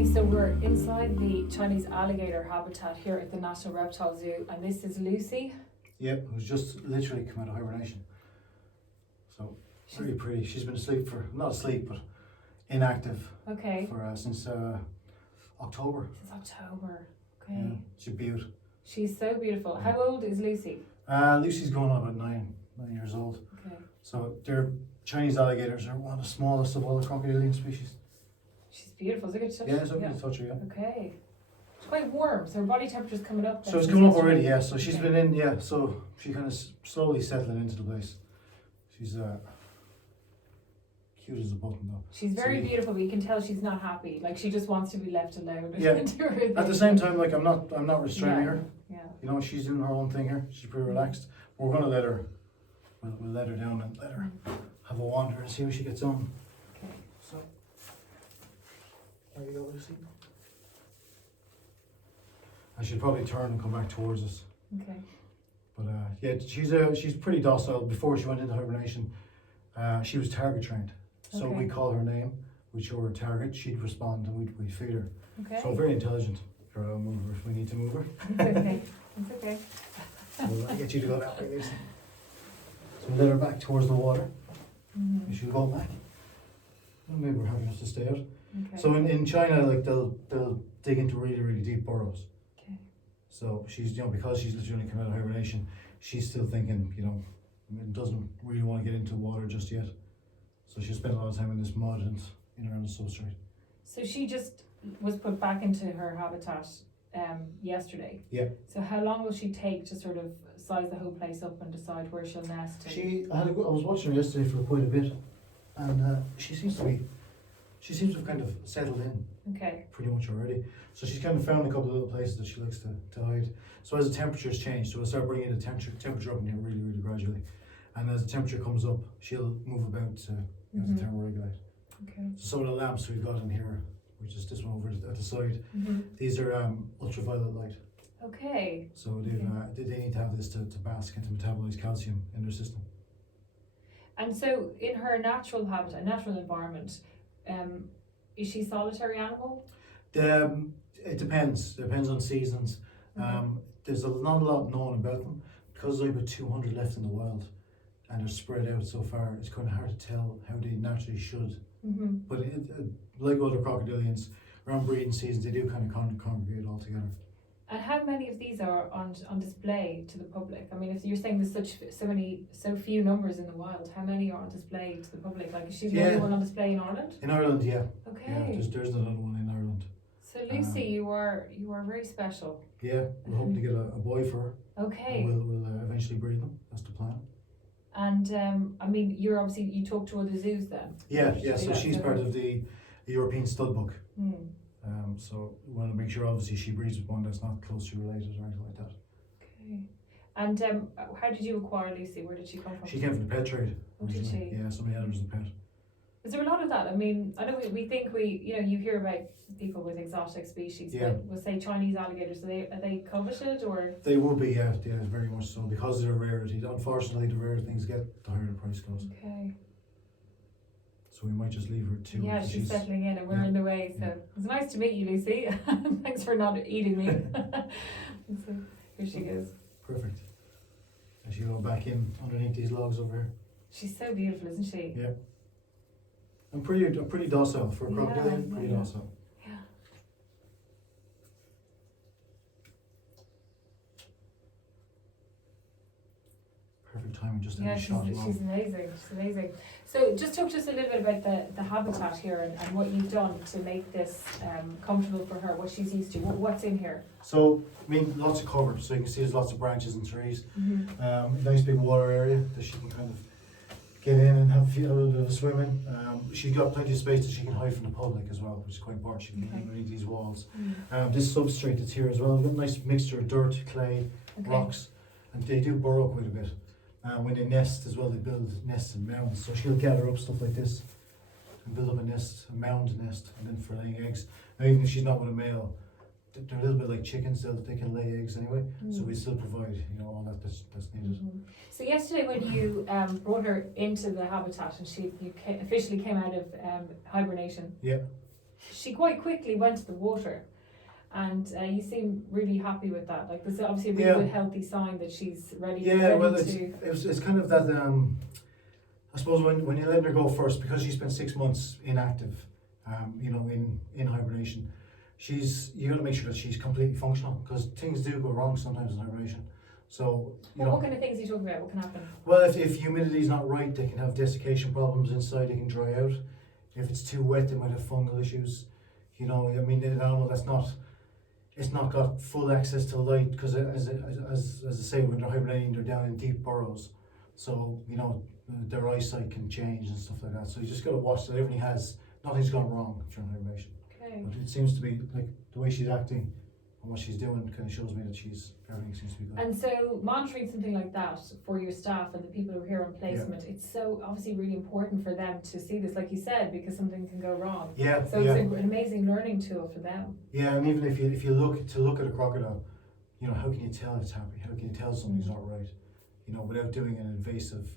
Okay, so we're inside the Chinese alligator habitat here at the National Reptile Zoo, and this is Lucy. Yep, who's just literally come out of hibernation. So, very pretty. She's been asleep not asleep, but inactive Okay. for since October. Since October. Okay. Yeah, she's a beaut. She's so beautiful. How old is Lucy? Lucy's going on about 9 years old. Okay. So, Chinese alligators are one of the smallest of all the crocodilian species. She's beautiful. Is it good to touch? Yeah, it's okay to touch her, yeah. Okay. It's quite warm, so her body temperature's coming up. So it's coming up already, yeah. So she's been in, yeah. So she kind of slowly settling into the place. She's cute as a button, though. She's very beautiful, but you can tell she's not happy. Like she just wants to be left alone. Yeah. Do her thing. At the same time, like I'm not restraining her. Yeah. You know, she's doing her own thing here. She's pretty relaxed. We're gonna let her. We'll let her down and let her have a wander and see how she gets on. Okay. So there you go, Lucy. And she'll probably turn and come back towards us. Okay. But yeah, she's pretty docile. Before she went into hibernation, she was target trained. So Okay. we call her name, we'd show her a target, she'd respond, and we'd feed her. Okay. So very intelligent. Sure, I'll move her if we need to move her. It's okay. It's okay. I'll get you to go that way, Lucy. So we'll let her back towards the water. Mm-hmm. She'll go back. Well, maybe we're happy enough to stay out. Okay. So in China, like they'll dig into really deep burrows. Okay. So she's, because she's literally come out of hibernation, she's still thinking, doesn't really want to get into water just yet. So she spent a lot of time in this mud and in around the substrate. So she just was put back into her habitat yesterday. Yeah. So how long will she take to sort of size the whole place up and decide where she'll nest? I was watching her yesterday for quite a bit, and she seems to have kind of settled in Okay. pretty much already. So she's kind of found a couple of little places that she likes to hide. So as the temperatures change, so we'll start bringing the temperature up in here really gradually. And as the temperature comes up, she'll move about to thermoregulate. Okay. So some of the lamps we've got in here, which is this one over at the side, Mm-hmm. these are ultraviolet light. Okay. So they need to have this to bask and to metabolize calcium in their system. And so in her natural habitat, natural environment, is she a solitary animal? It depends. Depends on seasons. There's not a lot known about them because there's about 200 left in the wild, and they're spread out so far. It's kind of hard to tell how they naturally should. Mm-hmm. But like other crocodilians, around breeding seasons, they do kind of congregate all together. And how many of these are on display to the public? I mean, if you're saying there's so few numbers in the wild, how many are on display to the public? Like, is she the only one on display in Ireland? In Ireland, yeah. Okay. Yeah, there's another one in Ireland. So Lucy, you are very special. Yeah, we're hoping to get a boy for her. Okay. And we'll eventually breed them. That's the plan. And I mean, you talk to other zoos then? Yeah. So she's part of the European stud book. Hmm. So we want to make sure, obviously, she breeds with one that's not closely related or anything like that. Okay. And how did you acquire Lucy? Where did she come from? She came from the pet trade. Oh, did she? Yeah, somebody had her as a pet. Is there a lot of that? I mean, I know we think you hear about people with exotic species, Yeah. but we'll say Chinese alligators, are they coveted or? They will be, yeah, very much so, because of their rarity. Unfortunately, the rarer things get, the higher the price goes. Okay. So we might just leave her to. Yeah, she's settling in and we're in the way. So it's nice to meet you, Lucy. Thanks for not eating me. So here she goes. Perfect. And she'll go back in underneath these logs over here. She's so beautiful, isn't she? Yeah. And pretty docile for a crocodilian. Pretty docile. Yeah. Perfect timing, just in a shot along. She's amazing. She's amazing. So just talk to us a little bit about the habitat here and what you've done to make this comfortable for her, what she's used to. What's in here? So, I mean, lots of cover. So you can see there's lots of branches and trees. Mm-hmm. Nice big water area that she can kind of get in and have a little bit of a swim in. She's got plenty of space that she can hide from the public as well, which is quite important. She can get underneath these walls. This substrate that's here as well, we've got a nice mixture of dirt, clay, rocks, and they do burrow quite a bit. When they nest as well, they build nests and mounds. So she'll gather up stuff like this and build up a nest, a mound nest, and then for laying eggs. Now, even if she's not with a male, they're a little bit like chickens, they can lay eggs anyway. So we still provide, all that's needed. So yesterday when you brought her into the habitat and you officially came out of hibernation. Yeah. she quite quickly went to the water. And you seem really happy with that. Like, this is obviously a really good, healthy sign that she's ready. It's kind of that. I suppose when you let her go first, because she spent 6 months inactive, in hibernation, you got to make sure that she's completely functional, because things do go wrong sometimes in hibernation. So what kind of things are you talking about? What can happen? Well, if humidity is not right, they can have desiccation problems inside. They can dry out. If it's too wet, they might have fungal issues. An animal that's not. It's not got full access to light, because as I say, when they're hibernating, they're down in deep burrows, so their eyesight can change and stuff like that. So you just got to watch that nothing's gone wrong during hibernation. Okay. But it seems to be like the way she's acting and what she's doing kind of shows me that everything seems to be good. And so monitoring something like that for your staff and the people who are here on placement, it's so obviously really important for them to see this, like you said, because something can go wrong. So it's an amazing learning tool for them. Yeah, and even if you look at a crocodile, how can you tell it's happy? How can you tell something's not right? Without doing an invasive,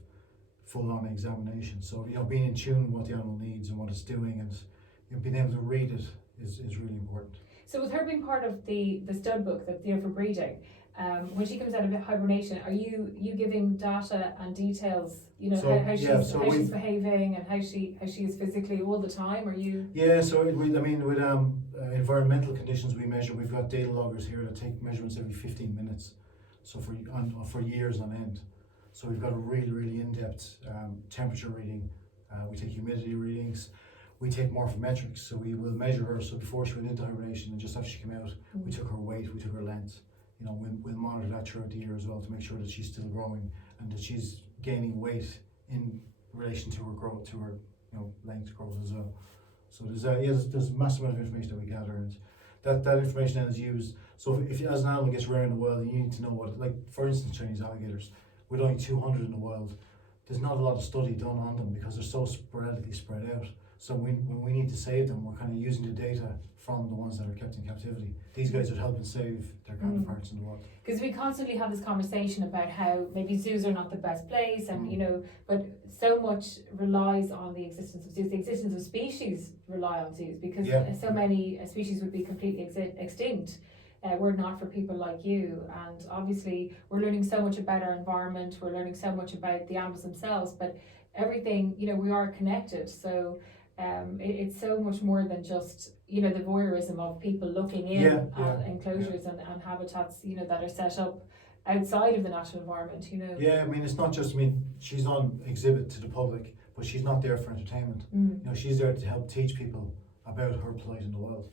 full-on examination. So being in tune with what the animal needs and what it's doing, and being able to read it is really important. So with her being part of the stud book that's there for breeding, when she comes out of hibernation, are you giving data and details? How she's behaving and how she is physically all the time. Are you? Yeah. So with environmental conditions, we measure. We've got data loggers here that take measurements every 15 minutes. So for years on end. So we've got a really, really in-depth temperature reading. We take humidity readings. We take morphometrics, so we will measure her. So before she went into hibernation and just after she came out, we took her weight, we took her length. We'll monitor that throughout the year as well to make sure that she's still growing and that she's gaining weight in relation to her growth, to her length growth as well. So there's a massive amount of information that we gather, and that information then is used. So if as an animal gets rare in the wild, you need to know what, like for instance, Chinese alligators, with only 200 in the wild, there's not a lot of study done on them because they're so sporadically spread out. So when we need to save them, we're kind of using the data from the ones that are kept in captivity. These guys are helping save their counterparts in the wild. Because we constantly have this conversation about how maybe zoos are not the best place, and but so much relies on the existence of zoos. The existence of species rely on zoos because so many species would be completely extinct were it not for people like you. And obviously, we're learning so much about our environment. We're learning so much about the animals themselves, but everything, we are connected. So. It's so much more than just the voyeurism of people looking in at enclosures and habitats that are set up outside of the natural environment. It's not just she's on exhibit to the public, but she's not there for entertainment. She's there to help teach people about her plight in the wild.